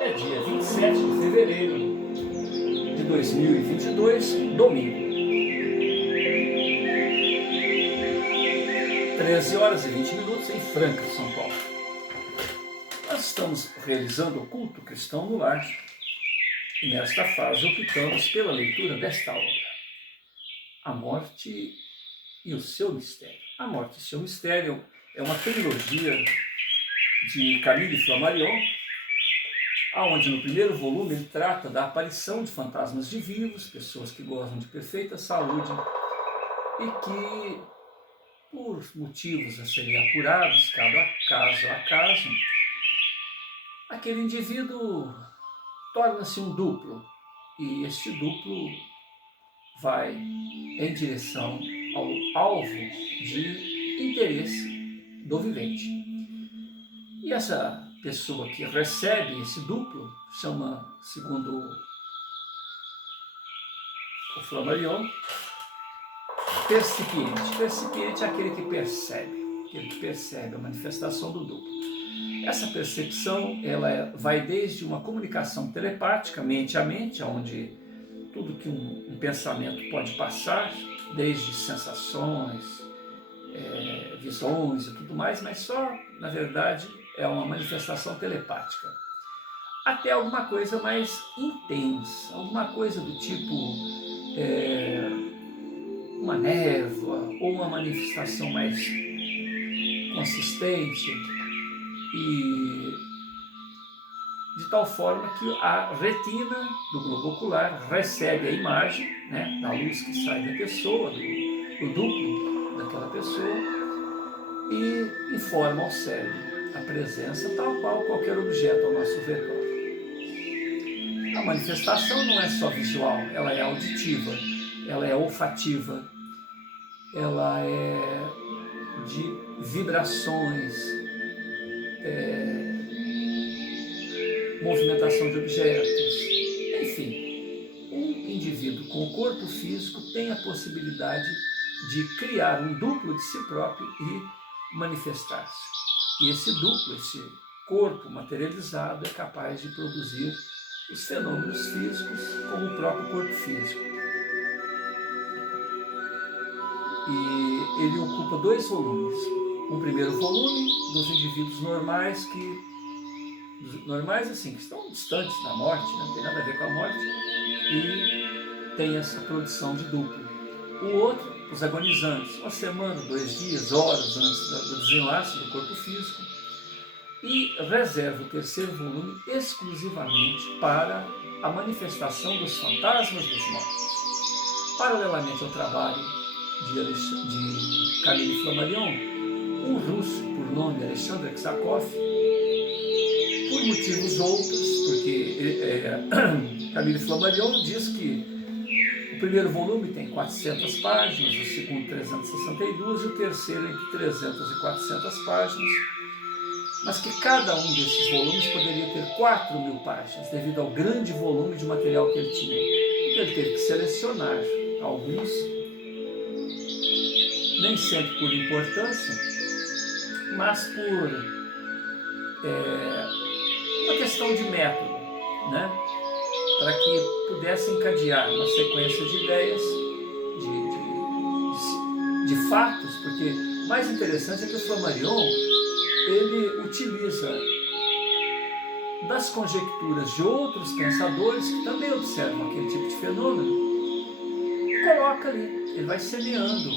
é dia 27 de fevereiro de 2022, domingo. 13 horas e 20 minutos em Franca, São Paulo. Nós estamos realizando o culto cristão no lar e nesta fase optamos pela leitura desta obra, A Morte e o Seu Mistério. A Morte e o Seu Mistério é uma trilogia de Camille Flammarion, onde no primeiro volume ele trata da aparição de fantasmas de vivos, pessoas que gozam de perfeita saúde e que, por motivos a serem apurados, caso a caso, aquele indivíduo torna-se um duplo, e este duplo vai em direção ao alvo de interesse do vivente. E essa pessoa que recebe esse duplo chama, segundo o Flammarion, percipiente. Percipiente é aquele que percebe a manifestação do duplo. Essa percepção ela vai desde uma comunicação telepática, mente a mente, onde tudo que um pensamento pode passar, desde sensações, visões e tudo mais, mas só, na verdade, é uma manifestação telepática, até alguma coisa mais intensa, alguma coisa do tipo uma névoa ou uma manifestação mais consistente, e de tal forma que a retina do globo ocular recebe a imagem, né, da luz que sai da pessoa, do duplo daquela pessoa, e informa ao cérebro a presença tal qual qualquer objeto ao nosso redor. A manifestação não é só visual, ela é auditiva, ela é olfativa, ela é de vibrações, movimentação de objetos, enfim. Um indivíduo com o corpo físico tem a possibilidade de criar um duplo de si próprio e manifestar-se. E esse duplo, esse corpo materializado, é capaz de produzir os fenômenos físicos como o próprio corpo físico. E ele ocupa 2 volumes. Um primeiro volume dos indivíduos normais assim, que estão distantes da morte, não tem nada a ver com a morte, e tem essa produção de duplo. O outro, os agonizantes, uma semana, 2 dias, horas antes do desenlace do corpo físico, e reserva o terceiro volume exclusivamente para a manifestação dos fantasmas dos mortos. Paralelamente ao trabalho de Camille Flammarion, um russo por nome Alexander Ksakov, por motivos outros, porque Camille Flammarion diz que o primeiro volume tem 400 páginas, o segundo 362 e o terceiro entre 300 e 400 páginas, mas que cada um desses volumes poderia ter 4.000 páginas, devido ao grande volume de material que ele tinha. Então ele teve que selecionar alguns, nem sempre por importância, mas por uma questão de método, né? Para que pudesse encadear uma sequência de ideias, de fatos, porque o mais interessante é que o Flammarion ele utiliza das conjecturas de outros pensadores que também observam aquele tipo de fenômeno e coloca ali, ele vai semeando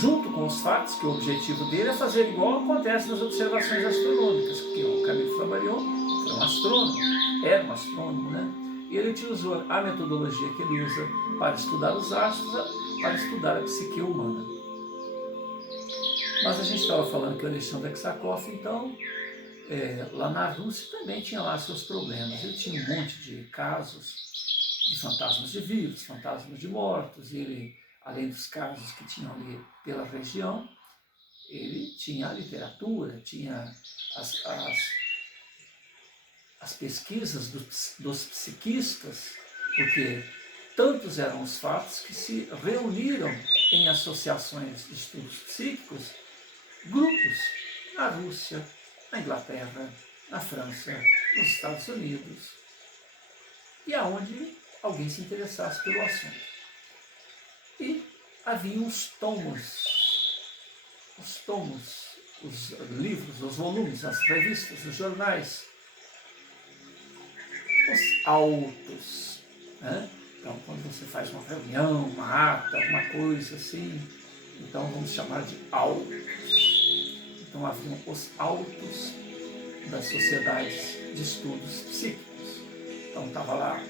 junto com os fatos, que o objetivo dele é fazer igual acontece nas observações astronômicas, porque o Camille Flammarion foi um astrônomo, era um astrônomo, né? E ele utilizou a metodologia que ele usa para estudar os astros, para estudar a psique humana. Mas a gente estava falando que o Alexander Ksakov, então, lá na Rússia também tinha lá seus problemas. Ele tinha um monte de casos de fantasmas de vivos, fantasmas de mortos, e ele, além dos casos que tinham ali pela região, ele tinha a literatura, tinha as pesquisas dos psiquistas, porque tantos eram os fatos que se reuniram em associações de estudos psíquicos, grupos na Rússia, na Inglaterra, na França, nos Estados Unidos, e aonde alguém se interessasse pelo assunto. E havia os os livros, os volumes, as revistas, os jornais, os autos, né? Então, quando você faz uma reunião, uma ata, alguma coisa assim, então vamos chamar de autos. Então, haviam os autos das sociedades de estudos psíquicos. Então, estava lá,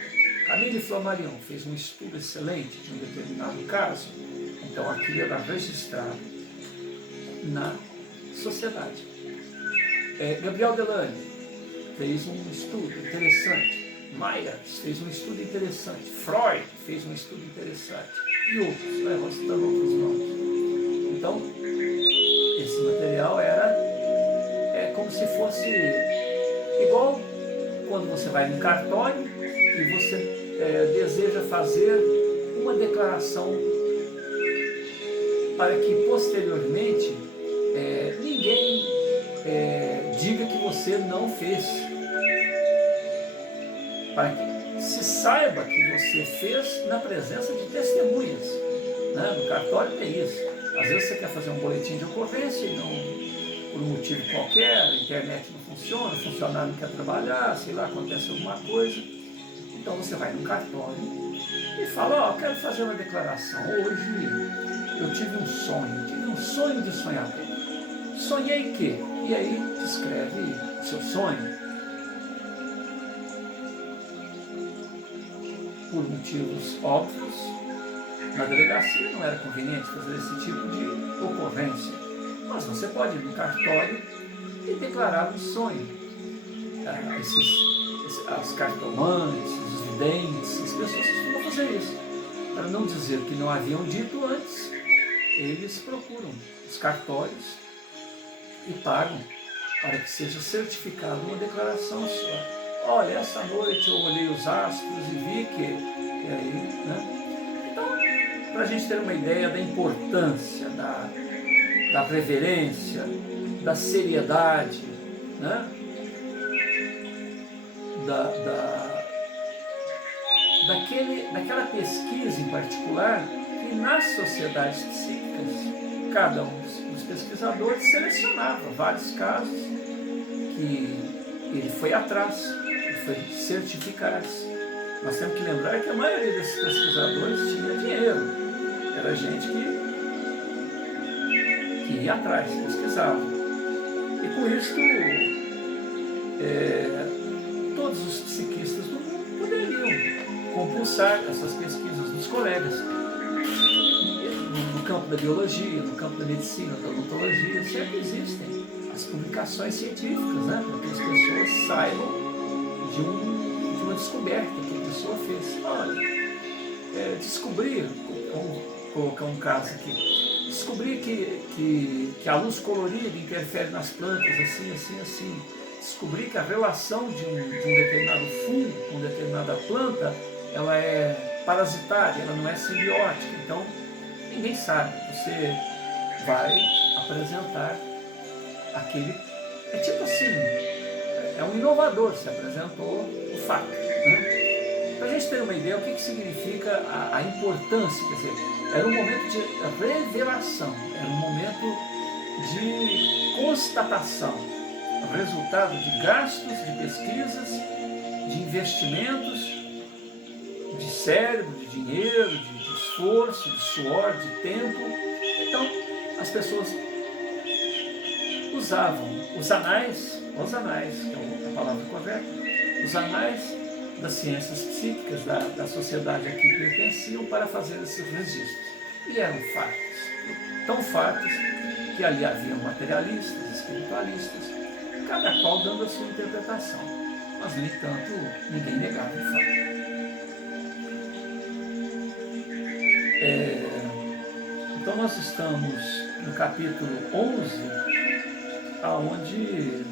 Camille Flammarion fez um estudo excelente de um determinado caso, então aquilo era registrado na sociedade. Gabriel Delany fez um estudo interessante, Myers fez um estudo interessante, Freud fez um estudo interessante, e outros, vou citando outros nomes. Então, esse material era como se fosse igual quando você vai num cartório e você deseja fazer uma declaração para que posteriormente ninguém diga que você não fez, para que se saiba que você fez na presença de testemunhas, né? No cartório tem isso. Às vezes você quer fazer um boletim de ocorrência e não, por um motivo qualquer, a internet não funciona, o funcionário não quer trabalhar, sei lá, acontece alguma coisa. Então você vai no cartório e fala, quero fazer uma declaração. Hoje eu tive um sonho de sonhador. Sonhei que, e aí descreve o seu sonho. Por motivos óbvios, na delegacia não era conveniente fazer esse tipo de ocorrência, mas você pode ir no cartório e declarar um sonho. Os cartomantes, os videntes, as pessoas costumam fazer isso. Para não dizer que não haviam dito antes, eles procuram os cartórios e pagam para que seja certificada uma declaração sua. Olha, essa noite eu olhei os astros e vi que... E aí, né? Então, para a gente ter uma ideia da importância, da reverência, da seriedade, né? Daquela pesquisa em particular, que nas sociedades psíquicas, cada um dos pesquisadores selecionava vários casos que ele foi atrás, ele foi certificar-se. Nós temos que lembrar que a maioria desses pesquisadores tinha dinheiro, era gente que ia atrás, pesquisava. E com isso, todos os psiquistas do mundo poderiam compulsar essas pesquisas dos colegas. No campo da biologia, no campo da medicina, da odontologia, sempre existem as publicações científicas, né, para que as pessoas saibam de uma descoberta que a pessoa fez. Olha, descobrir, vamos colocar um caso aqui, descobrir que a luz colorida interfere nas plantas, assim. Descobrir que a relação de um determinado fungo com uma determinada planta, ela é parasitária, ela não é simbiótica. Então, ninguém sabe. Você vai apresentar aquele... É tipo assim, é um inovador, se apresentou o fato. Né? Para a gente ter uma ideia, o que significa a importância, quer dizer, era um momento de revelação, era um momento de constatação, resultado de gastos, de pesquisas, de investimentos, de cérebro, de dinheiro, de esforço, de suor, de tempo. Então, as pessoas usavam os anais, que é a palavra correta, os anais das ciências psíquicas da sociedade a que pertenciam para fazer esses registros. E eram fatos, tão fatos que ali haviam materialistas, espiritualistas, cada qual dando a sua interpretação, mas, no entanto, ninguém negava o fato. Então nós estamos no capítulo 11, onde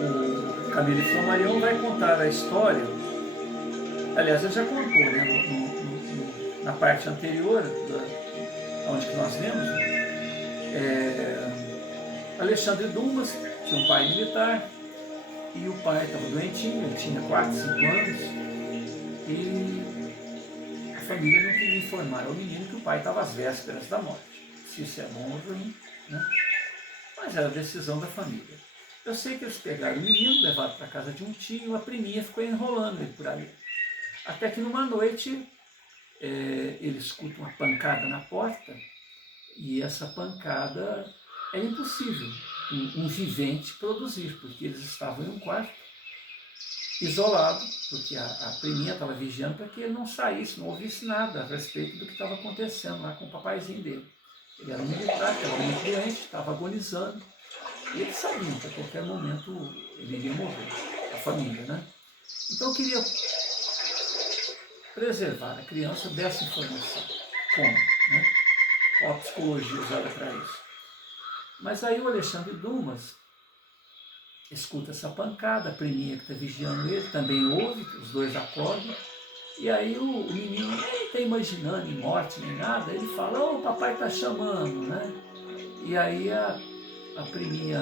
o Camille Flammarion vai contar a história. Aliás, ele já contou, né, na parte anterior, onde que nós lemos, Alexandre Dumas tinha um pai militar e o pai estava doentinho, ele tinha 4, 5 anos e a família não queria informar ao menino que o pai estava às vésperas da morte. Se isso é bom ou ruim, né? Mas era a decisão da família. Eu sei que eles pegaram o menino, levaram para a casa de um tio, a priminha ficou enrolando ele por ali. Até que numa noite ele escuta uma pancada na porta e essa pancada é impossível um vivente produzir, porque eles estavam em um quarto isolado, porque a priminha estava vigiando para que ele não saísse, não ouvisse nada a respeito do que estava acontecendo lá com o papaizinho dele. Ele era um militar, estava muito doente, estava agonizando, e eles sabiam que a qualquer momento ele iria morrer, a família, né? Então eu queria preservar a criança dessa informação. Como? Né? Qual a psicologia usada para isso? Mas aí o Alexandre Dumas escuta essa pancada, a priminha que está vigiando ele também ouve, os dois acordam, e aí o menino nem está imaginando em morte nem nada, ele fala, o papai está chamando, né? E aí a priminha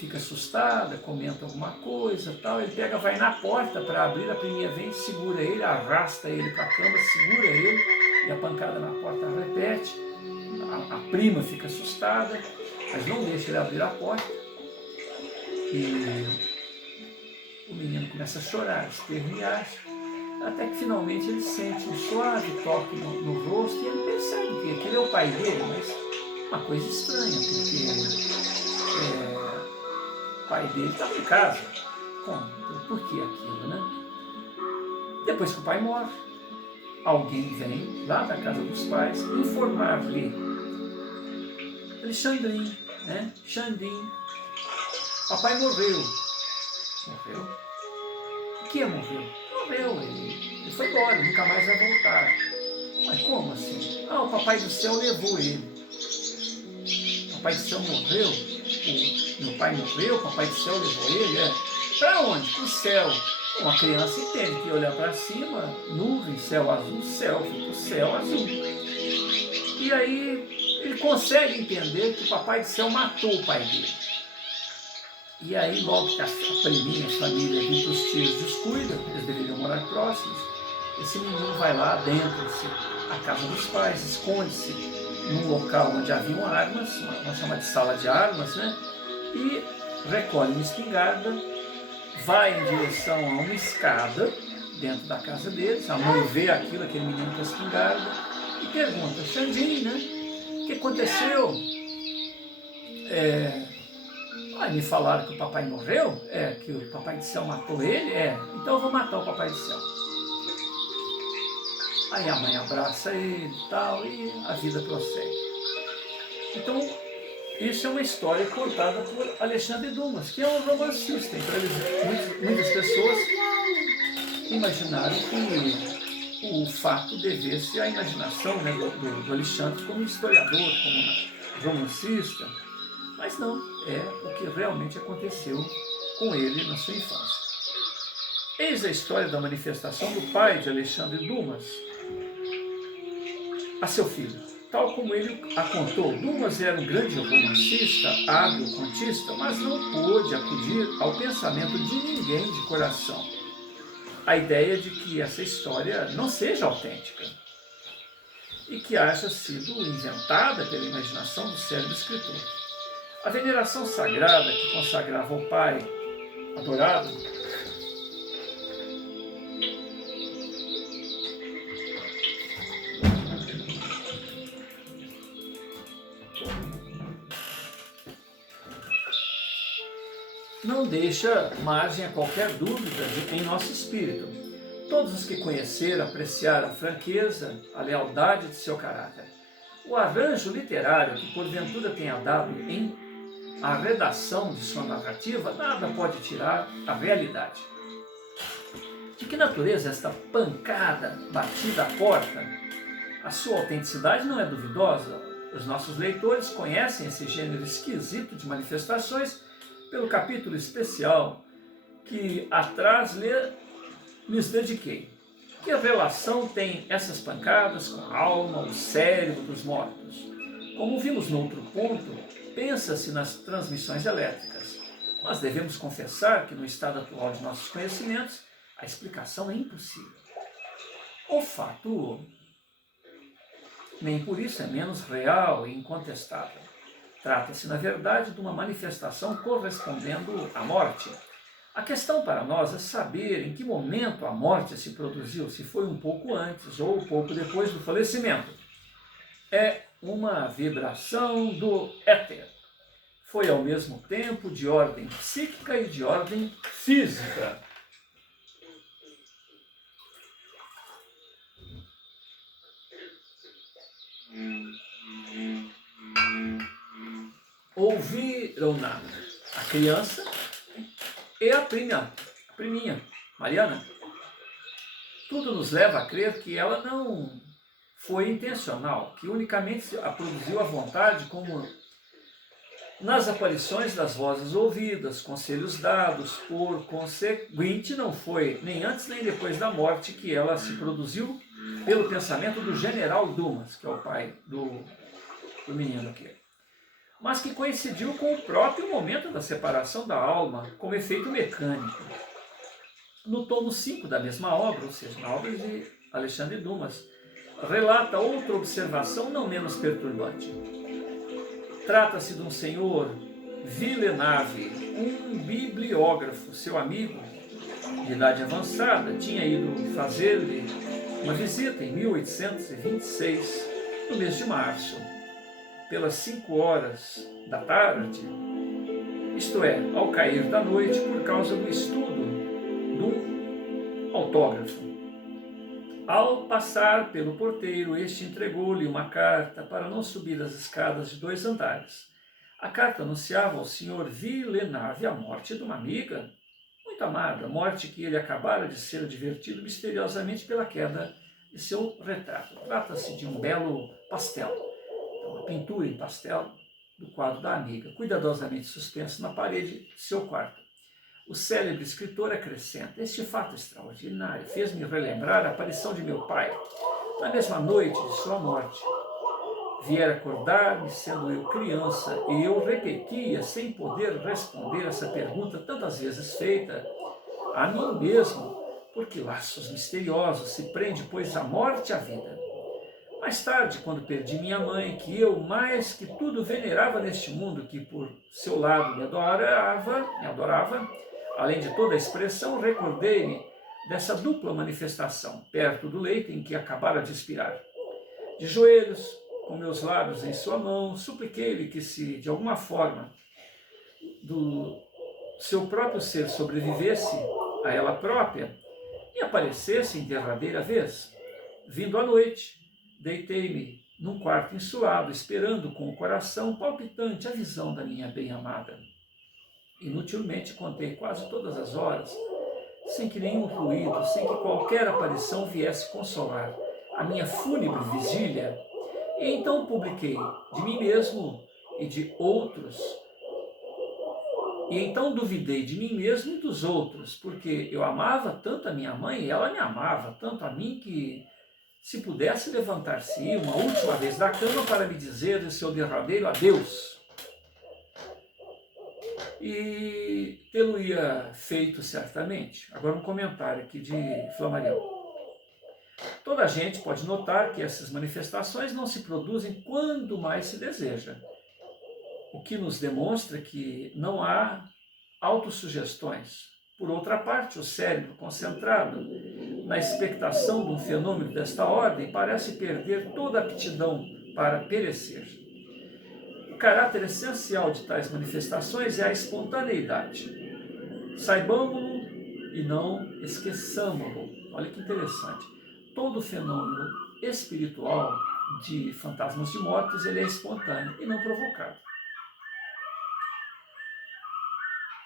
fica assustada, comenta alguma coisa, tal, ele pega, vai na porta para abrir, a priminha vem, segura ele, arrasta ele para a cama, segura ele, e a pancada na porta repete, a prima fica assustada, mas não deixa ele abrir a porta, e o menino começa a chorar, a espernear, até que finalmente ele sente um suave toque no rosto, e ele percebe que aquele é o pai dele, mas uma coisa estranha, porque o pai dele estava em casa. Como? Por que aquilo, né? Depois que o pai morre, alguém vem lá da casa dos pais informar-lhe: Alexandrinho, né? Xandim, papai morreu. Morreu? O que morreu? Morreu, ele foi embora, nunca mais vai voltar. Mas como assim? O papai do céu levou ele. O papai do céu morreu? Meu pai morreu, o papai do céu levou ele? Para onde? Para o céu. Uma criança entende que olhar para cima, nuvem, céu azul, céu, foi para o céu azul. E aí ele consegue entender que o papai do céu matou o pai dele. E aí logo que a priminha, a família, que os tios descuidam, eles deveriam morar próximos, esse menino vai lá dentro, a casa dos pais, esconde-se num local onde haviam armas, uma chamada de sala de armas, né? E recolhe uma espingarda, vai em direção a uma escada dentro da casa deles, a mãe vê aquilo, aquele menino com a espingarda, e pergunta, Xandim, né? O que aconteceu? Me falaram que o papai morreu? Que o papai do céu matou ele? Então eu vou matar o papai do céu. Aí a mãe abraça ele e tal, e a vida prossegue. Então, isso é uma história contada por Alexandre Dumas, que é um romancista. Então, muitas pessoas imaginaram que o fato devesse à imaginação, né, do Alexandre como historiador, como romancista, mas não, é o que realmente aconteceu com ele na sua infância. Eis a história da manifestação do pai de Alexandre Dumas a seu filho. Tal como ele a contou, Dumas era um grande romancista, hábil contista, mas não pôde acudir ao pensamento de ninguém de coração. A ideia de que essa história não seja autêntica e que haja sido inventada pela imaginação do cérebro escritor. A veneração sagrada que consagrava o pai adorado não deixa margem a qualquer dúvida em nosso espírito. Todos os que conheceram, apreciaram a franqueza, a lealdade de seu caráter. O arranjo literário que porventura tenha dado em a redação de sua narrativa, nada pode tirar a realidade. De que natureza esta pancada batida à porta? A sua autenticidade não é duvidosa. Os nossos leitores conhecem esse gênero esquisito de manifestações pelo capítulo especial que atrás lhes dediquei. Que relação tem essas pancadas com a alma, o cérebro dos mortos? Como vimos no outro ponto, pensa-se nas transmissões elétricas, mas devemos confessar que no estado atual de nossos conhecimentos, a explicação é impossível. O fato nem por isso é menos real e incontestável. Trata-se, na verdade, de uma manifestação correspondendo à morte. A questão para nós é saber em que momento a morte se produziu, se foi um pouco antes ou um pouco depois do falecimento. É uma vibração do éter. Foi ao mesmo tempo de ordem psíquica e de ordem física. Ouviram-na a criança e a priminha, Mariana. Tudo nos leva a crer que ela não foi intencional, que unicamente a produziu à vontade, como nas aparições das vozes ouvidas, conselhos dados, por conseguinte, não foi nem antes nem depois da morte que ela se produziu pelo pensamento do general Dumas, que é o pai do menino aqui, mas que coincidiu com o próprio momento da separação da alma, como efeito mecânico. No tomo 5 da mesma obra, ou seja, na obra de Alexandre Dumas, relata outra observação não menos perturbante. Trata-se de um senhor Villeneuve, um bibliógrafo, seu amigo, de idade avançada, tinha ido fazer-lhe uma visita em 1826, no mês de março, pelas 5 horas da tarde, isto é, ao cair da noite, por causa do estudo do autógrafo. Ao passar pelo porteiro, este entregou-lhe uma carta para não subir as escadas de 2 andares. A carta anunciava ao Sr. Villeneuve a morte de uma amiga muito amada, morte que ele acabara de ser advertido misteriosamente pela queda de seu retrato. Trata-se de um belo pastel, uma pintura em pastel do quadro da amiga, cuidadosamente suspenso na parede de seu quarto. O célebre escritor acrescenta: este fato extraordinário fez-me relembrar a aparição de meu pai, na mesma noite de sua morte. Viera acordar-me, sendo eu criança, e eu repetia, sem poder responder essa pergunta tantas vezes feita a mim mesmo, por que laços misteriosos se prende, pois, a morte à vida. Mais tarde, quando perdi minha mãe, que eu mais que tudo venerava neste mundo, que por seu lado me adorava, além de toda a expressão, recordei-me dessa dupla manifestação, perto do leito em que acabara de expirar. De joelhos, com meus lábios em sua mão, supliquei-lhe que, se de alguma forma do seu próprio ser sobrevivesse a ela própria e aparecesse em derradeira vez. Vindo à noite, deitei-me num quarto insulado, esperando com o coração palpitante a visão da minha bem-amada. Inutilmente contei quase todas as horas, sem que nenhum ruído, sem que qualquer aparição viesse consolar a minha fúnebre vigília, e então publiquei de mim mesmo e de outros, e então duvidei de mim mesmo e dos outros, porque eu amava tanto a minha mãe e ela me amava tanto a mim que, se pudesse levantar-se uma última vez da cama para me dizer o seu derradeiro adeus, e tê-lo-ia feito certamente. Agora um comentário aqui de Flammarion. Toda a gente pode notar que essas manifestações não se produzem quando mais se deseja, o que nos demonstra que não há autossugestões. Por outra parte, o cérebro concentrado na expectação de um fenômeno desta ordem parece perder toda a aptidão para perecer. O caráter essencial de tais manifestações é a espontaneidade. Saibamo-lo e não esqueçamo-lo. Olha que interessante. Todo fenômeno espiritual de fantasmas de mortos, ele é espontâneo e não provocado.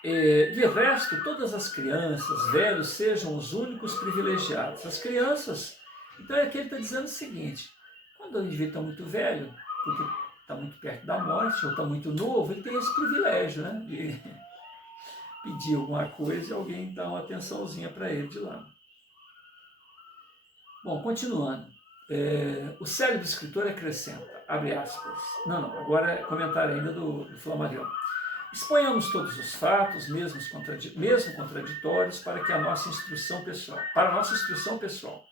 De resto, todas as crianças, velhos, sejam os únicos privilegiados. As crianças, então é que ele está dizendo o seguinte: quando o indivíduo está muito velho, porque está muito perto da morte, ou está muito novo, ele tem esse privilégio, né, de pedir alguma coisa e alguém dá uma atençãozinha para ele de lá. Bom, continuando. O cérebro do escritor acrescenta, abre aspas. Não, agora é comentário ainda do Flammarion. Exponhamos todos os fatos, mesmo contraditórios, para a nossa instrução pessoal.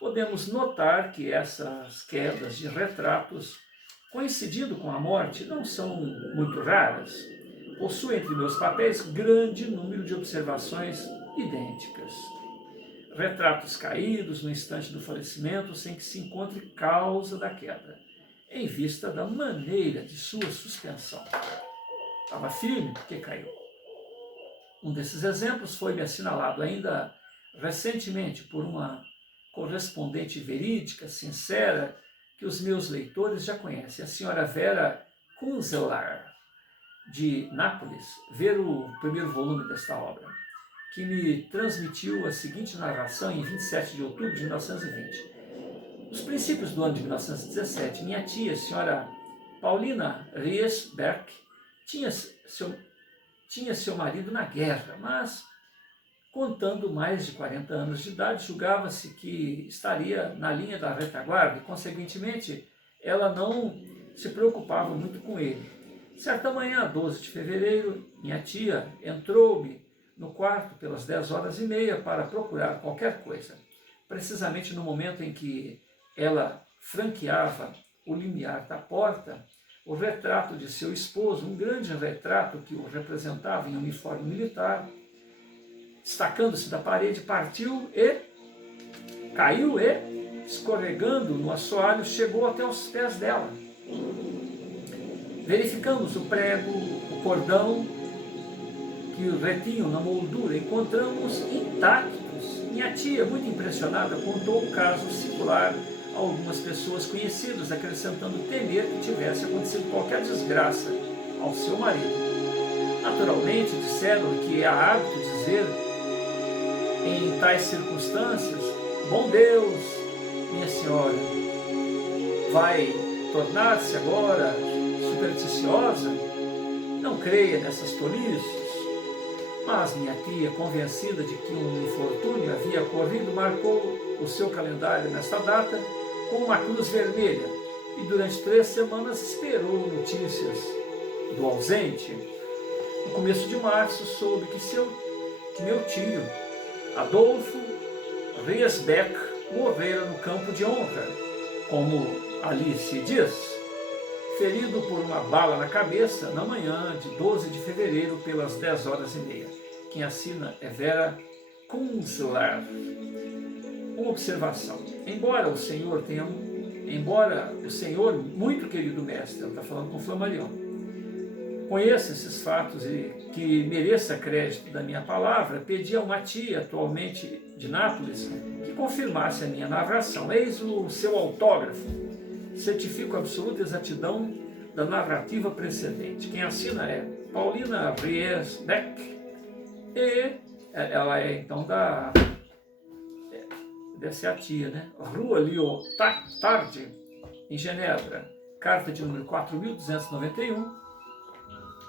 Podemos notar que essas quedas de retratos, coincidindo com a morte, não são muito raras. Possuo entre meus papéis grande número de observações idênticas. Retratos caídos no instante do falecimento sem que se encontre causa da queda, em vista da maneira de sua suspensão. Estava firme porque caiu. Um desses exemplos foi-me assinalado ainda recentemente por uma correspondente verídica, sincera, que os meus leitores já conhecem, a senhora Vera Kunzelar, de Nápoles, ver o primeiro volume desta obra, que me transmitiu a seguinte narração em 27 de outubro de 1920. Nos princípios do ano de 1917, minha tia, a senhora Paulina Riesberg, tinha seu marido na guerra, mas, contando mais de 40 anos de idade, julgava-se que estaria na linha da retaguarda e, consequentemente, ela não se preocupava muito com ele. Certa manhã, 12 de fevereiro, minha tia entrou-me no quarto pelas 10h30 para procurar qualquer coisa. Precisamente no momento em que ela franqueava o limiar da porta, o retrato de seu esposo, um grande retrato que o representava em uniforme militar, destacando-se da parede, caiu e, escorregando no assoalho, chegou até os pés dela. Verificamos o prego, o cordão que o retinham na moldura, encontramos intactos. Minha tia, muito impressionada, contou o caso singular a algumas pessoas conhecidas, acrescentando temer que tivesse acontecido qualquer desgraça ao seu marido. Naturalmente, disseram que é hábito dizer em tais circunstâncias: bom Deus, minha senhora, vai tornar-se agora supersticiosa? Não creia nessas tolices. Mas minha tia, convencida de que um infortúnio havia ocorrido, marcou o seu calendário nesta data com uma cruz vermelha e durante 3 semanas esperou notícias do ausente. No começo de março, soube que meu tio, Adolfo Riesbeck, morrera no campo de honra, como ali se diz, ferido por uma bala na cabeça na manhã de 12 de fevereiro pelas 10h30. Quem assina é Vera Kunzelar. Uma observação. Embora o senhor, muito querido mestre, ele está falando com Flammarion, conheça esses fatos e que mereça crédito da minha palavra, pedi a uma tia, atualmente de Nápoles, que confirmasse a minha narração. Eis o seu autógrafo. Certifico a absoluta exatidão da narrativa precedente. Quem assina é Paulina Riesbeck e ela é então deve ser a tia, né? Rua Lyotard, em Genebra, carta de número 4291,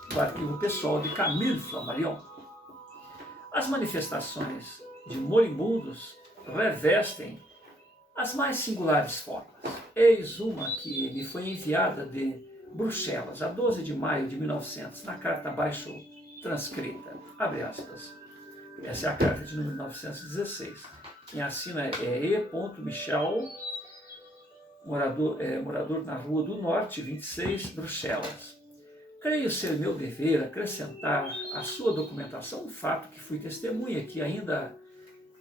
do arquivo pessoal de Camille Flammarion. As manifestações de moribundos revestem as mais singulares formas. Eis uma que me foi enviada de Bruxelas, a 12 de maio de 1900, na carta abaixo transcrita. Abre aspas. Essa é a carta de número 916. Quem assina é E. Michel, morador na Rua do Norte, 26, Bruxelas. Creio ser meu dever acrescentar à sua documentação um fato que fui testemunha, que ainda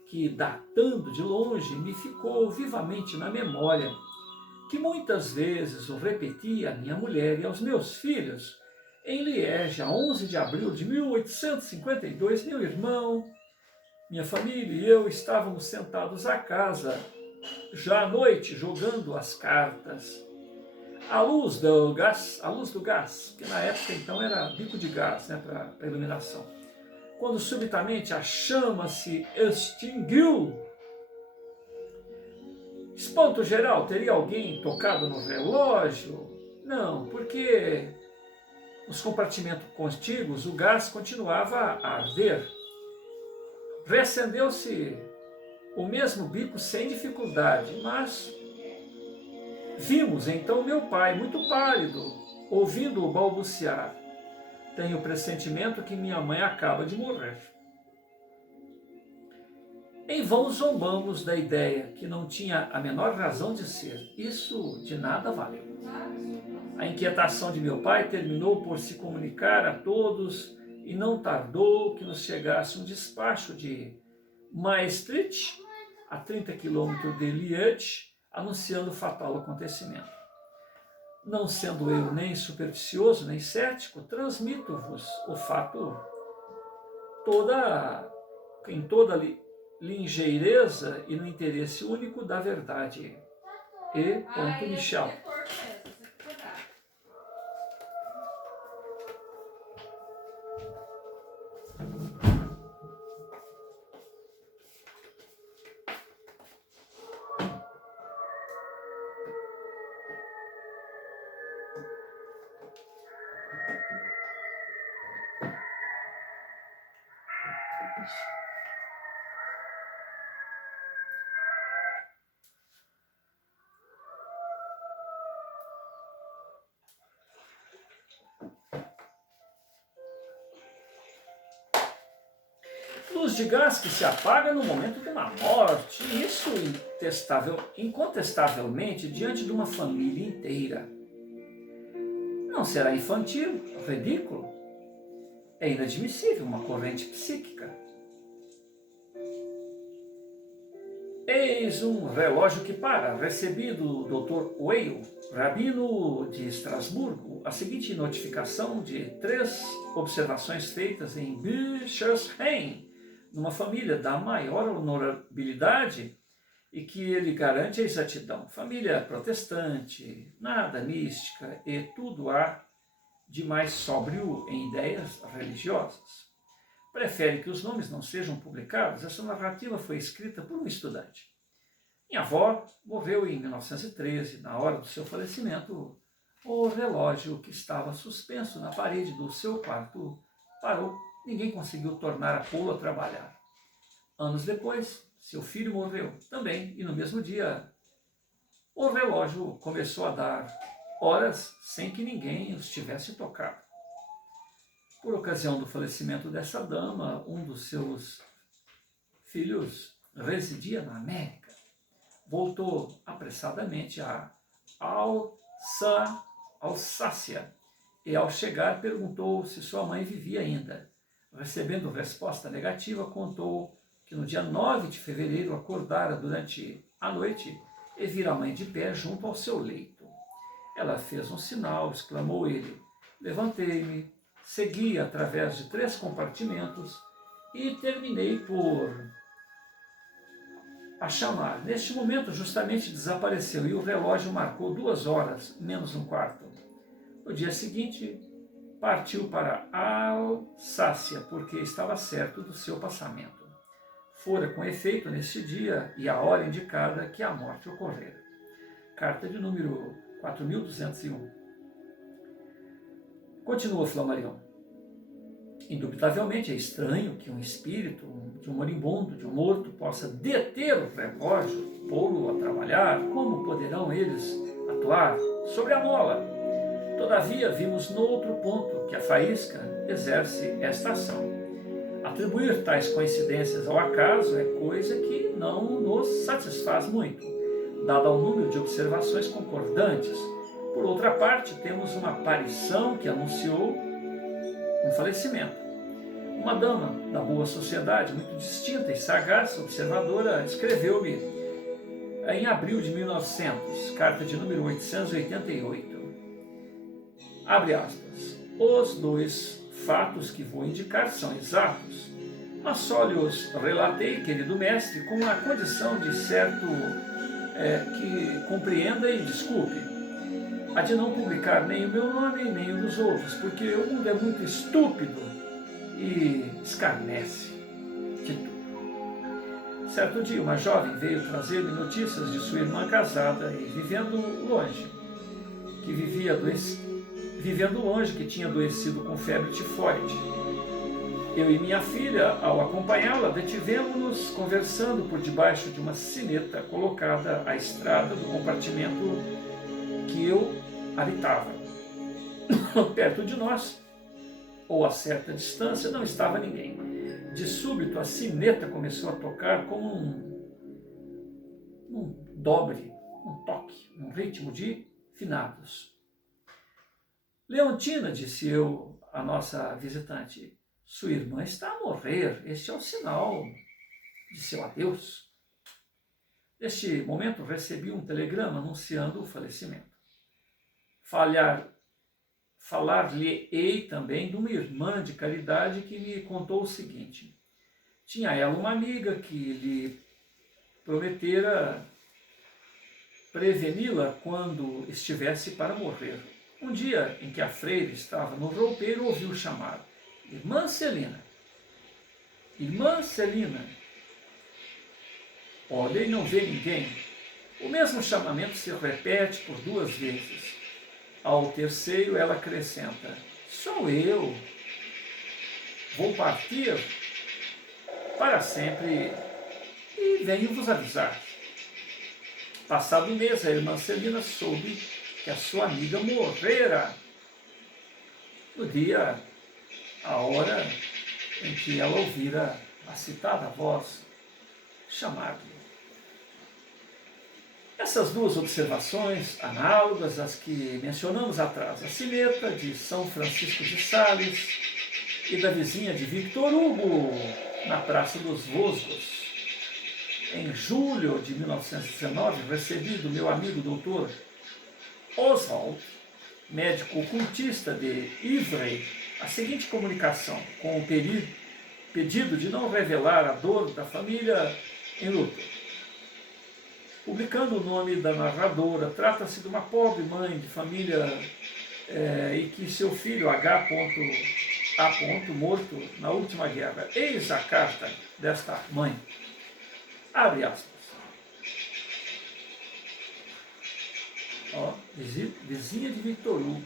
que datando de longe me ficou vivamente na memória, que muitas vezes o repeti à minha mulher e aos meus filhos. Em Liege, a 11 de abril de 1852, meu irmão, minha família e eu estávamos sentados à casa, já à noite, jogando as cartas. A luz do gás, que na época então era bico de gás, né, para iluminação. Quando subitamente a chama se extinguiu. Espanto geral, teria alguém tocado no relógio? Não, porque nos compartimentos contíguos o gás continuava a arder. Reacendeu-se o mesmo bico sem dificuldade, mas vimos então meu pai, muito pálido, ouvindo-o balbuciar: tenho o pressentimento que minha mãe acaba de morrer. Em vão zombamos da ideia, que não tinha a menor razão de ser. Isso de nada valeu. A inquietação de meu pai terminou por se comunicar a todos e não tardou que nos chegasse um despacho de Maastricht, a 30 quilômetros de Liège, anunciando o fatal acontecimento. Não sendo eu nem supersticioso nem cético, transmito-vos o fato em toda ligeireza e no interesse único da verdade. E. Michel. Luz de gás que se apaga no momento de uma morte, isso incontestavelmente diante de uma família inteira. Não será infantil, ridículo? É inadmissível uma corrente psíquica. Eis um relógio que para, recebi do Dr. Weil, rabino de Estrasburgo, a seguinte notificação de 3 observações feitas em Bischofsheim, numa família da maior honorabilidade e que ele garante a exatidão. Família protestante, nada mística e tudo há de mais sóbrio em ideias religiosas. Prefere que os nomes não sejam publicados. Essa narrativa foi escrita por um estudante. Minha avó morreu em 1913. Na hora do seu falecimento, o relógio que estava suspenso na parede do seu quarto parou. Ninguém conseguiu tornar a pô-lo a trabalhar. Anos depois, seu filho morreu também, e no mesmo dia, o relógio começou a dar horas sem que ninguém os tivesse tocado. Por ocasião do falecimento dessa dama, um dos seus filhos residia na América. Voltou apressadamente a Alsácia e, ao chegar, perguntou se sua mãe vivia ainda. Recebendo resposta negativa, contou que no dia 9 de fevereiro acordara durante a noite e vira a mãe de pé junto ao seu leito. Ela fez um sinal, exclamou ele. Levantei-me, segui através de 3 compartimentos e terminei por a chamar. Neste momento, justamente desapareceu e o relógio marcou 2 horas, menos um quarto. No dia seguinte, partiu para Alsácia, porque estava certo do seu passamento. Fora com efeito neste dia e a hora indicada que a morte ocorrera. Carta de número 4201. Continua Flammarion. Indubitavelmente é estranho que um espírito de um moribundo, de um morto, possa deter o relógio, pô-lo a trabalhar. Como poderão eles atuar sobre a mola? Todavia, vimos noutro ponto que a faísca exerce esta ação. Atribuir tais coincidências ao acaso é coisa que não nos satisfaz muito, dado ao número de observações concordantes. Por outra parte, temos uma aparição que anunciou um falecimento. Uma dama da boa sociedade, muito distinta e sagaz, observadora, escreveu-me em abril de 1900, carta de número 888. Abre aspas. Os 2 fatos que vou indicar são exatos, mas só lhes relatei, querido mestre, com a condição de certo que compreenda e desculpe, a de não publicar nem o meu nome nem o dos outros, porque o mundo é muito estúpido e escarnece de tudo. Certo dia, uma jovem veio trazer-me notícias de sua irmã casada e vivendo longe, que tinha adoecido com febre tifoide. Eu e minha filha, ao acompanhá-la, detivemos-nos conversando por debaixo de uma sineta colocada à estrada do compartimento que eu habitava. Perto de nós, ou a certa distância, não estava ninguém. De súbito, a sineta começou a tocar como um dobre, um toque, um ritmo de finados. Leontina, disse eu à nossa visitante, sua irmã está a morrer, este é o sinal de seu adeus. Neste momento recebi um telegrama anunciando o falecimento. Falar-lhe-ei também de uma irmã de caridade que me contou o seguinte. Tinha ela uma amiga que lhe prometera preveni-la quando estivesse para morrer. Um dia em que a freira estava no roupeiro, ouviu chamar, Irmã Celina, Irmã Celina. Olha e não vê ninguém. O mesmo chamamento se repete por 2 vezes. Ao terceiro, ela acrescenta, sou eu. Vou partir para sempre e venho vos avisar. Passado um mês, a irmã Celina soube que a sua amiga morrera no dia, a hora em que ela ouvira a citada voz chamar-lhe. Essas 2 observações, análogas às que mencionamos atrás, a sineta de São Francisco de Sales e da vizinha de Victor Hugo, na Praça dos Vosgos. Em julho de 1919, recebi do meu amigo Dr. Oswald, médico ocultista de Ivry, a seguinte comunicação, com o pedido de não revelar a dor da família em luto. Publicando o nome da narradora, trata-se de uma pobre mãe de família e que seu filho H. morto na última guerra. Eis a carta desta mãe. Abre aspas. Vizinha de Victor Hugo.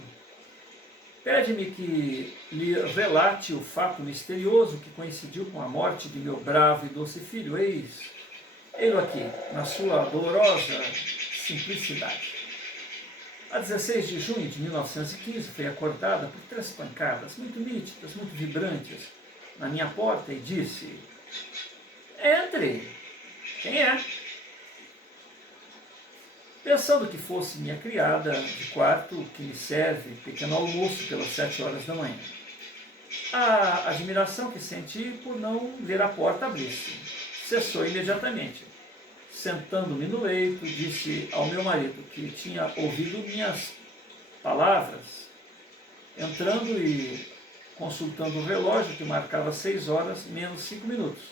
Pede-me que lhe relate o fato misterioso que coincidiu com a morte de meu bravo e doce filho. Eis-lo aqui, na sua dolorosa simplicidade. A 16 de junho de 1915, fui acordada por 3 pancadas, muito nítidas, muito vibrantes, na minha porta e disse, entre, quem é? Pensando que fosse minha criada de quarto, que me serve pequeno almoço pelas 7 horas da manhã. A admiração que senti por não ver a porta abrir-se cessou imediatamente. Sentando-me no leito, disse ao meu marido que tinha ouvido minhas palavras, entrando e consultando o relógio que marcava 6 horas menos 5 minutos.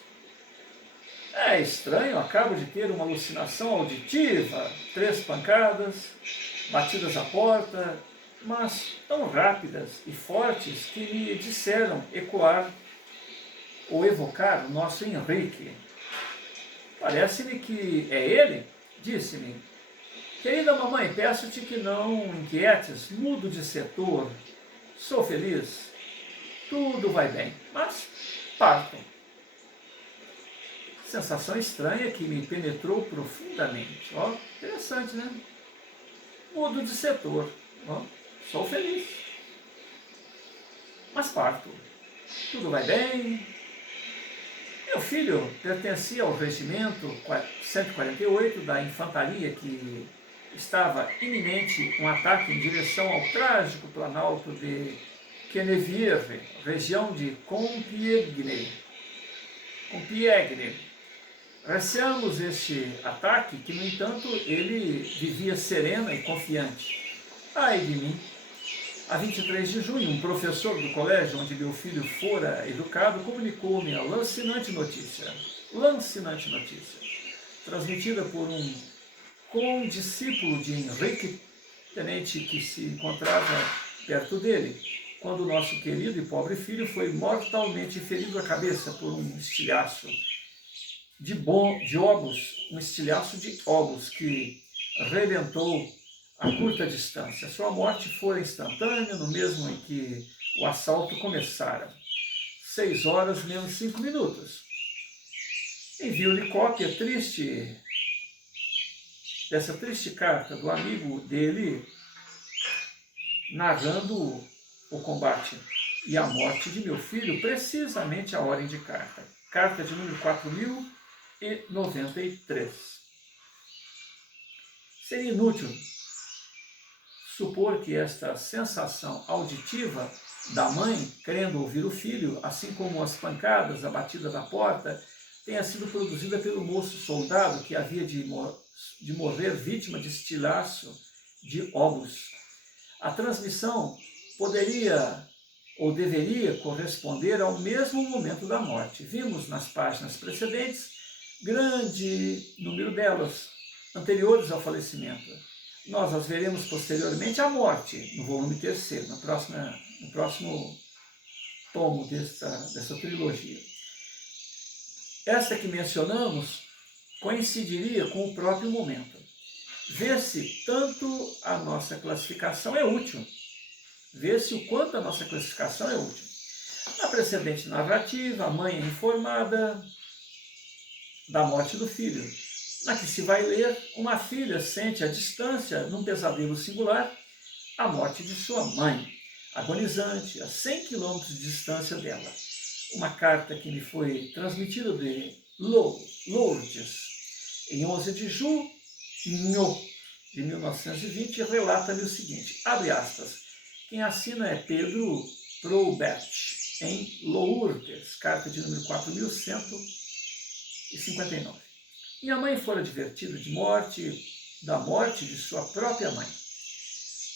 É estranho, acabo de ter uma alucinação auditiva, 3 pancadas, batidas à porta, mas tão rápidas e fortes que me disseram ecoar ou evocar o nosso Henrique. Parece-me que é ele, disse-me. Querida mamãe, peço-te que não inquietes, mudo de setor, sou feliz, tudo vai bem, mas parto. Sensação estranha que me penetrou profundamente. Ó, interessante, né? Mudo de setor, ó, sou feliz, mas parto, tudo vai bem. Meu filho pertencia ao regimento 148 da infantaria que estava iminente um ataque em direção ao trágico planalto de Quenevierre, região de Compiègne. Receamos este ataque que, no entanto, ele vivia serena e confiante. Ai de mim! A 23 de junho, um professor do colégio onde meu filho fora educado comunicou-me a lancinante notícia, transmitida por um condiscípulo de Henrique, tenente que se encontrava perto dele, quando o nosso querido e pobre filho foi mortalmente ferido à cabeça por um estilhaço de obus que rebentou a curta distância. Sua morte fora instantânea, no mesmo em que o assalto começara. 6 horas menos 5 minutos. Envio-lhe cópia dessa triste carta do amigo dele, narrando o combate e a morte de meu filho, precisamente a hora indicada. Carta de número 4093. Seria inútil supor que esta sensação auditiva da mãe, querendo ouvir o filho, assim como as pancadas, a batida da porta, tenha sido produzida pelo moço soldado que havia de morrer vítima de estilhaço de obus. A transmissão poderia ou deveria corresponder ao mesmo momento da morte. Vimos nas páginas precedentes grande número delas, anteriores ao falecimento. Nós as veremos posteriormente à morte, no volume 3º, no próximo tomo dessa trilogia. Esta que mencionamos coincidiria com o próprio momento. Vê-se tanto a nossa classificação é útil, vê-se o quanto a nossa classificação é útil. Na precedente narrativa, a mãe é informada da morte do filho. Na que se vai ler, uma filha sente à distância, num pesadelo singular, a morte de sua mãe, agonizante, a 100 quilômetros de distância dela. Uma carta que me foi transmitida de Lourdes, em 11 de junho de 1920, relata-me o seguinte, abre aspas, quem assina é Pedro Proubert, em Lourdes, carta de número 4159. Minha mãe fora advertida da morte de sua própria mãe.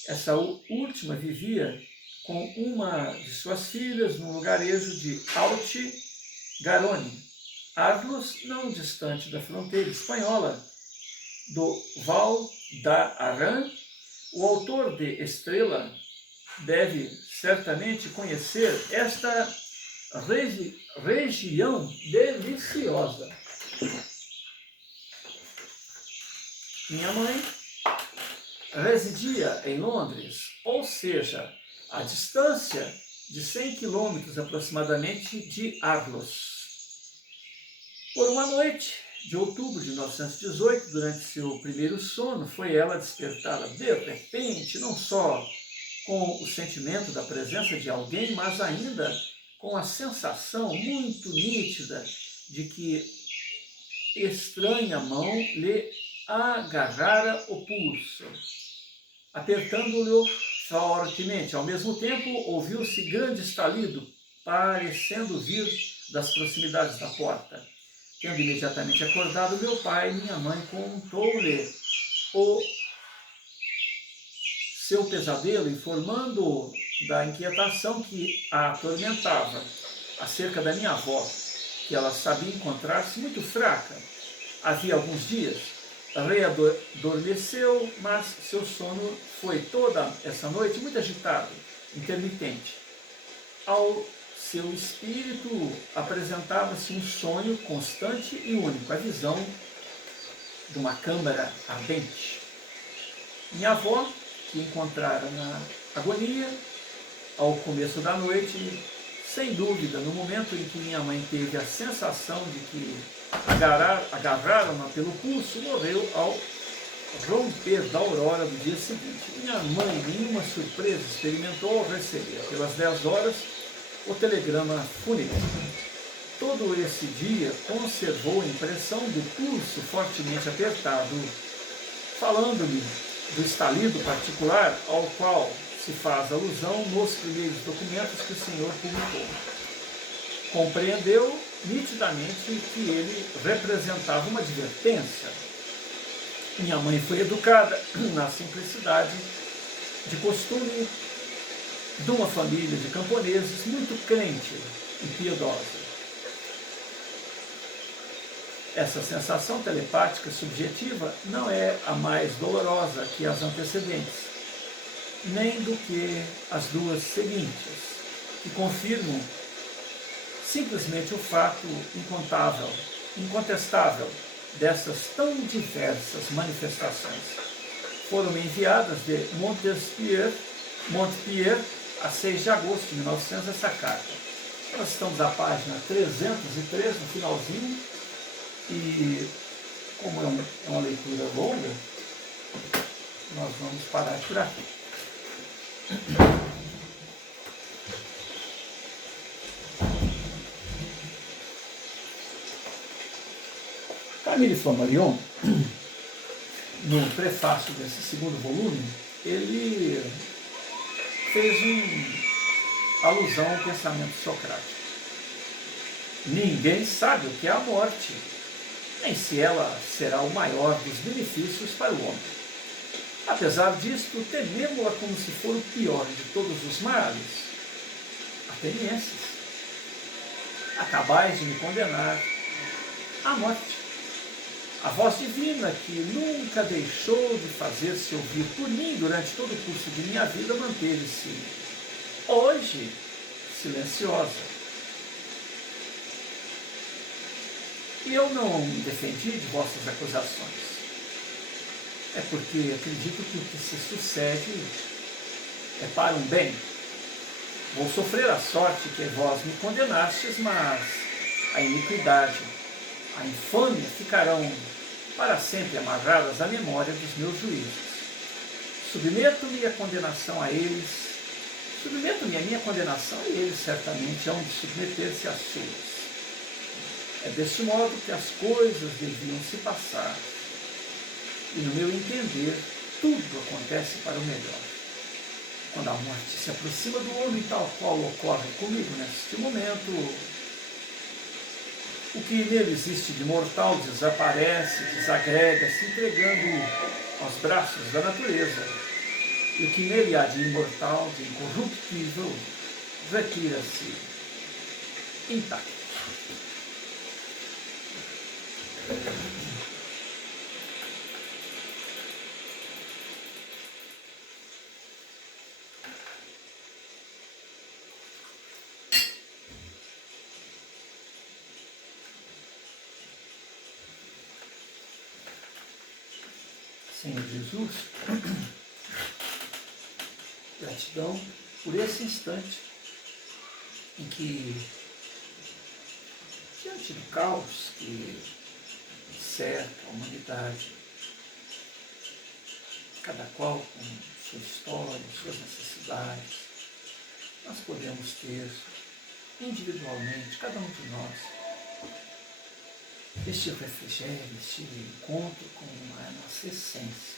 Essa última vivia com uma de suas filhas no lugarejo de Alti-Garone, Arlos, não distante da fronteira espanhola, do Val d'Aran. O autor de Estrela deve certamente conhecer esta região deliciosa. Minha mãe residia em Londres, ou seja, a distância de 100 quilômetros aproximadamente de Arlos. Por uma noite de outubro de 1918, durante seu primeiro sono, foi ela despertada de repente, não só com o sentimento da presença de alguém, mas ainda com a sensação muito nítida de que estranha mão lhe agarrara o pulso, apertando-lhe fortemente. Ao mesmo tempo, ouviu-se grande estalido, parecendo vir das proximidades da porta. Tendo imediatamente acordado meu pai, minha mãe contou-lhe o seu pesadelo, informando-o da inquietação que a atormentava acerca da minha avó, que ela sabia encontrar-se muito fraca. Havia alguns dias, readormeceu, mas seu sono foi toda essa noite muito agitado, intermitente. Ao seu espírito apresentava-se um sonho constante e único, a visão de uma câmara ardente. Minha avó, que encontrara na agonia, ao começo da noite, sem dúvida, no momento em que minha mãe teve a sensação de que agarraram-na pelo pulso, morreu ao romper da aurora do dia seguinte. Minha mãe, nenhuma surpresa, experimentou ao receber, pelas 10 horas, o telegrama fúnebre. Todo esse dia conservou a impressão do pulso fortemente apertado, falando-me do estalido particular ao qual se faz alusão nos primeiros documentos que o senhor publicou. Compreendeu nitidamente que ele representava uma advertência. Minha mãe foi educada na simplicidade de costume de uma família de camponeses muito crente e piedosa. Essa sensação telepática subjetiva não é a mais dolorosa que as antecedentes, nem do que as duas seguintes, que confirmam simplesmente o fato incontestável dessas tão diversas manifestações. Foram enviadas de Montpellier, a 6 de agosto de 1900, essa carta. Nós estamos à página 303, no finalzinho, e como é uma leitura longa, nós vamos parar por aqui. Camille Flammarion, no prefácio desse segundo volume, ele fez uma alusão ao pensamento socrático. Ninguém sabe o que é a morte, nem se ela será o maior dos benefícios para o homem. Apesar disto, tememo-la como se for o pior de todos os males. Atenienses, acabais de me condenar à morte. A voz divina, que nunca deixou de fazer-se ouvir por mim durante todo o curso de minha vida, manteve-se hoje silenciosa. E eu não me defendi de vossas acusações. É porque acredito que o que se sucede é para um bem. Vou sofrer a sorte que vós me condenastes, mas a iniquidade, a infâmia ficarão para sempre amarradas à memória dos meus juízos. Submeto-me a minha condenação e eles certamente hão de submeter-se às suas. É deste modo que as coisas deviam se passar. E no meu entender, tudo acontece para o melhor. Quando a morte se aproxima do homem, tal qual ocorre comigo neste momento, o que nele existe de mortal desaparece, desagrega, se entregando aos braços da natureza. E o que nele há de imortal, de incorruptível, retira-se intacto. Senhor Jesus, gratidão por esse instante em que, diante do caos que cerca a humanidade, cada qual com sua história, suas necessidades, nós podemos ter individualmente, cada um de nós, este refrigério, este encontro com a nossa essência.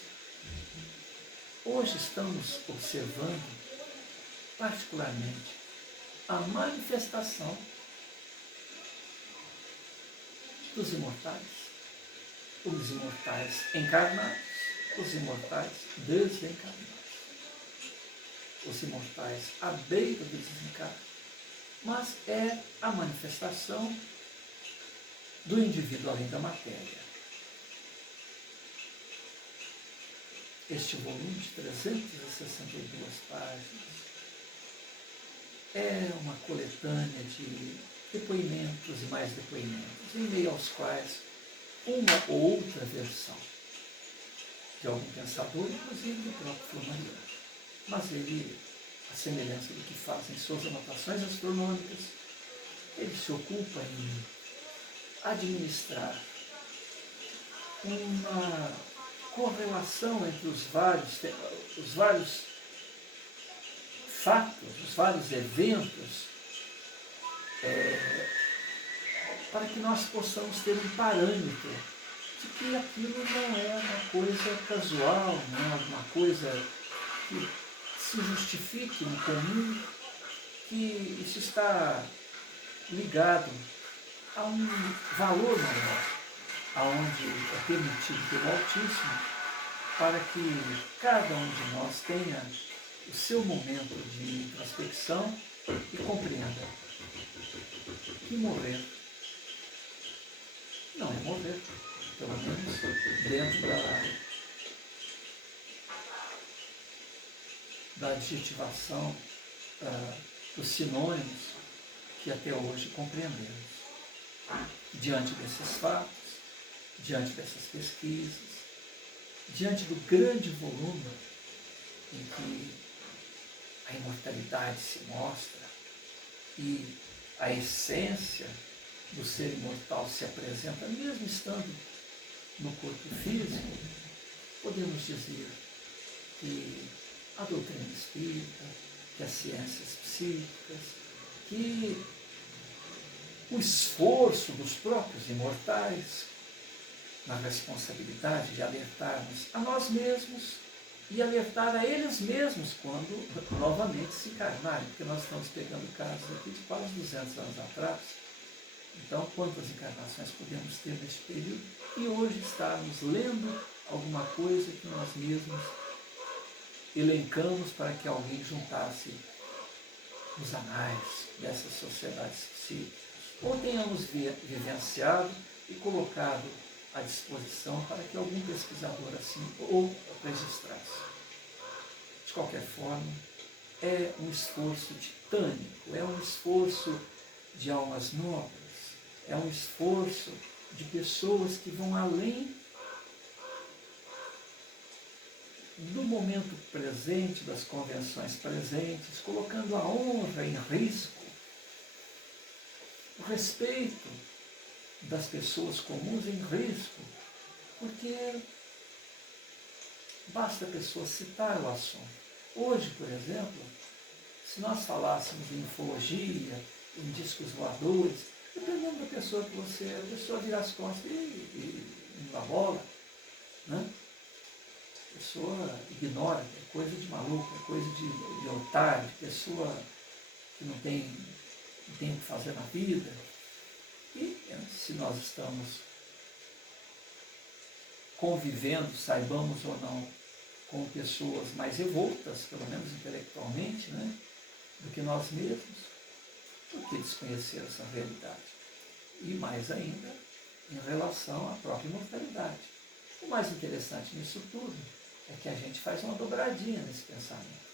Hoje estamos observando particularmente a manifestação dos imortais, os imortais encarnados, os imortais desencarnados, os imortais à beira do desencarno, mas é a manifestação do indivíduo além da matéria. Este volume de 362 páginas é uma coletânea de depoimentos e mais depoimentos, em meio aos quais uma ou outra versão de algum pensador, inclusive do próprio Flammarion. Mas ele, à semelhança do que faz em suas anotações astronômicas, ele se ocupa em administrar uma correlação entre os vários fatos, os vários eventos, para que nós possamos ter um parâmetro de que aquilo não é uma coisa casual, não é alguma coisa que se justifique no comum, que isso está ligado a um valor maior, aonde é permitido pelo Altíssimo, para que cada um de nós tenha o seu momento de introspecção e compreenda que morrer não é morrer, pelo menos dentro da adjetivação dos sinônimos que até hoje compreendemos. Diante desses fatos, diante dessas pesquisas, diante do grande volume em que a imortalidade se mostra e a essência do ser imortal se apresenta, mesmo estando no corpo físico, podemos dizer que a doutrina espírita, que as ciências psíquicas, que o esforço dos próprios imortais na responsabilidade de alertarmos a nós mesmos e alertar a eles mesmos quando novamente se encarnarem, porque nós estamos pegando casos aqui de quase 200 anos atrás. Então, quantas encarnações podemos ter neste período e hoje estarmos lendo alguma coisa que nós mesmos elencamos para que alguém juntasse os anais dessas sociedades psíquicas, ou tenhamos vivenciado e colocado à disposição para que algum pesquisador assim ou registrasse. De qualquer forma, é um esforço titânico, é um esforço de almas nobres, é um esforço de pessoas que vão além do momento presente, das convenções presentes, colocando a honra em risco, o respeito das pessoas comuns em risco, porque basta a pessoa citar o assunto. Hoje, por exemplo, se nós falássemos em ufologia, em discos voadores, dependendo da pessoa que você é, a pessoa vira as costas e não dá bola, né? A pessoa ignora, é coisa de maluco, é coisa de otário, de pessoa que não tem o que fazer na vida. E se nós estamos convivendo, saibamos ou não, com pessoas mais revoltas, pelo menos intelectualmente, né, do que nós mesmos, por que desconhecer essa realidade? E mais ainda, em relação à própria imortalidade. O mais interessante nisso tudo é que a gente faz uma dobradinha nesse pensamento.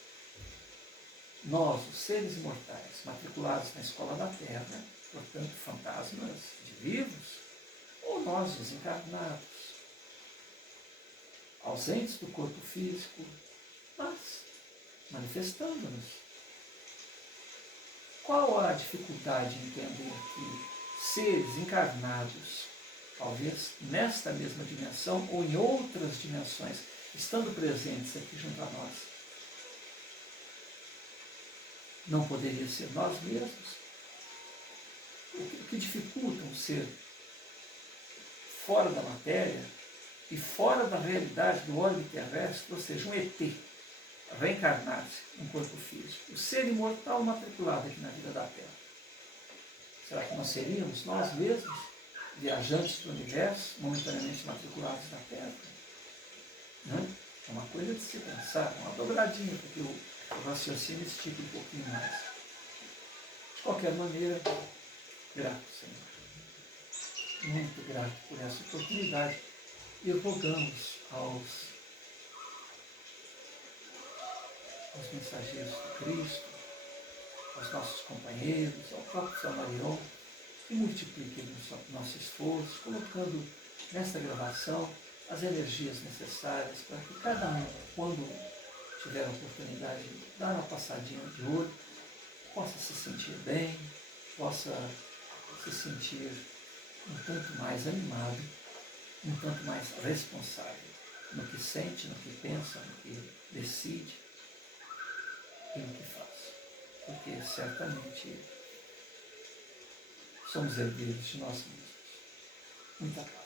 Nós, os seres mortais, matriculados na escola da Terra, portanto, fantasmas de vivos, ou nós, desencarnados, ausentes do corpo físico, mas manifestando-nos. Qual a dificuldade em entender que seres encarnados, talvez nesta mesma dimensão ou em outras dimensões, estando presentes aqui junto a nós, não poderia ser nós mesmos? O que dificulta um ser fora da matéria e fora da realidade do orbe terrestre, ou seja, um ET, reencarnar-se em corpo físico, o ser imortal matriculado aqui na vida da Terra. Será que nós seríamos nós mesmos, viajantes do universo, momentaneamente matriculados na Terra? Né? É uma coisa de se pensar, uma dobradinha, porque o raciocínio estica um pouquinho mais. De qualquer maneira, grato, Senhor. Muito grato por essa oportunidade. E rogamos aos mensageiros do Cristo, aos nossos companheiros, ao próprio São Marion, que multipliquem o nosso esforço, colocando nesta gravação as energias necessárias para que cada um, quando tiver a oportunidade de dar uma passadinha de olho, possa se sentir bem, possa se sentir um tanto mais animado, um tanto mais responsável no que sente, no que pensa, no que decide e no que faz. Porque certamente somos herdeiros de nós mesmos. Muita paz.